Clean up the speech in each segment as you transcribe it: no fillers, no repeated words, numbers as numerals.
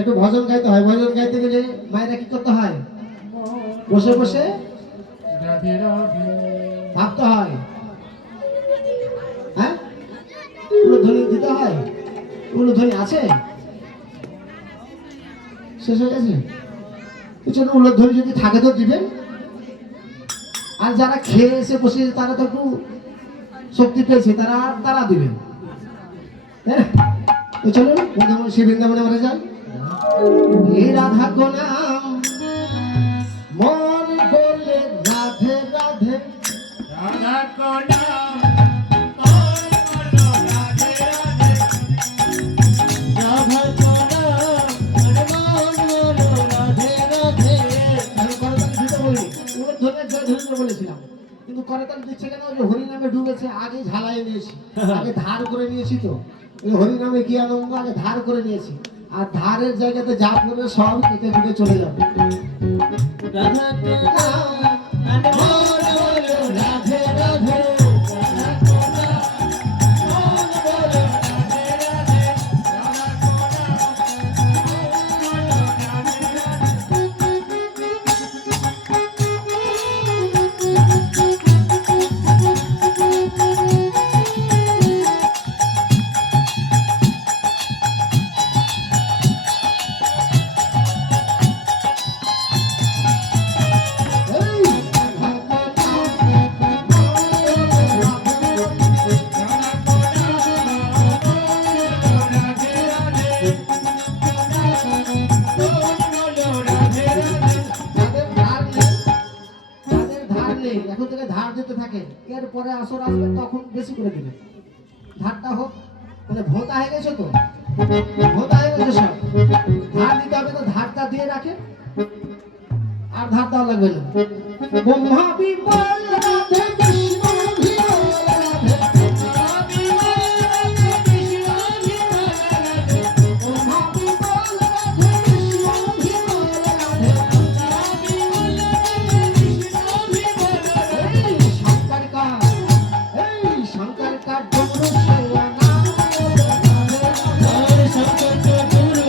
একটু ভজন গাইতে হয়। ভজন গাইতে গেলে মায়েরা কি করতে হয়? বসে বসে ভাবতে হয়। হ্যাঁ, উলুধ্বনি দিতে হয়। উলুধ্বনি আছে, শেষ হয়ে গেছে। পিছনে উলুধ্বনি যদি থাকে তো দিবেন। আর যারা খেয়ে এসে বসে তারা তো একটু শক্তি পেয়েছে, তারা দিবেন। তো চলুন বৃন্দাবন, শ্রী বৃন্দাবনে আমরা যাই। হে রাধা কো নাম মন বলে রাধে রাধে, রাধা কো নাম মন বলো রাধে রাধে, রাধা কো নাম মন বলো রাধে রাধে। আমি করতাল দিতে বলি, ওর ধরে জয় ধরে বলেছিলাম, কিন্তু করতাল দিচ্ছে কেন? যে হরি নামে ডুবেছে, আগে ঝালাই নিয়েছি, আগে ধার করে নিয়েছি। তো ওই হরি নামে কি আনন্দ, আগে ধার করে নিয়েছি। আর ধারের জায়গাতে যা পড়বে সব কেটে কেটে চলে যাবে। রাধা কো নাম মন বলো রাধে রাধে, রাধা কো নাম মন বলো রাধে রাধে, রাধা কো এখন থেকে ধার দিতে থাকে, এরপরে আসর আসবে তখন বেশি করে দিবে। ধারটা হোক, মানে ভোতা হয়ে গেছে তো, ভোতা হয়ে গেছে সব, ধার দিতে হবে। তো ধারটা দিয়ে রাখে, আর ধার দেওয়া লাগবে না। ব্রহ্মা বিমল রাধে কৃষ্ণ বিমল রাধে, ব্রহ্মা বিমল রাধে কৃষ্ণ বিমল রাধে, शंकर का डमरू सेवा नाम और शंकर को गुरु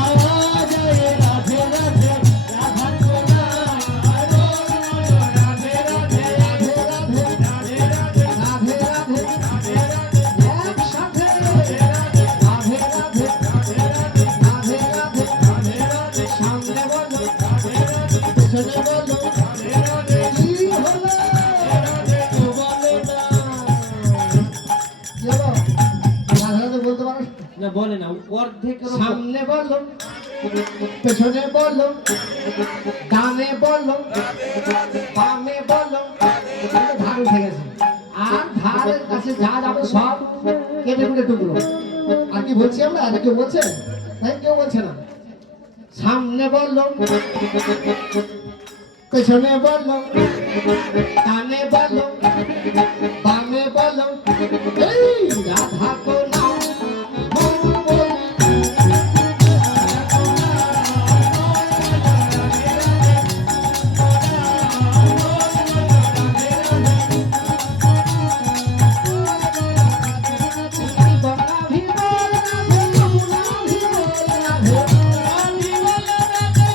आवाज है राधे राधे, राधा को नाम बोलो राधे राधे, राधे राधे, राधे राधे, राधे राधे राधे राधे, एक साथे राधे राधे, राधे राधे राधे राधे, राधे राधे राधे राधे, सामने बोलो राधे राधे, पिछले बोलो राधे राधे, की होलो राधे को बोलो ना। चलो राधे राधे बोलते पारो না বলে না, অর্ধেক सामने बोलो पिछले बोलो ডানে बोलो বামে बोलो। ধার উঠে গেছে, আর ধারের কাছে যা যাবে সব কেটে কুটে টুকরো। আর কি বলছি আমরা? আর কেউ বলছে? তাই কেউ বলছে না। সামনে বললো, পেছনে বললো, ডানে বললো, বামে বললো। এই রাধা কো নাম মন বলো, গঙ্গা ভি বল রাধে, যমুনা ভি বল রাধে, যমুনা ভি বল রাধে,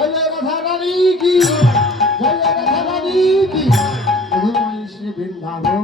জয় জয় রাধা রানী কি, জয় জয় রাধা রানী কি, শ্রী বৃন্দাবন।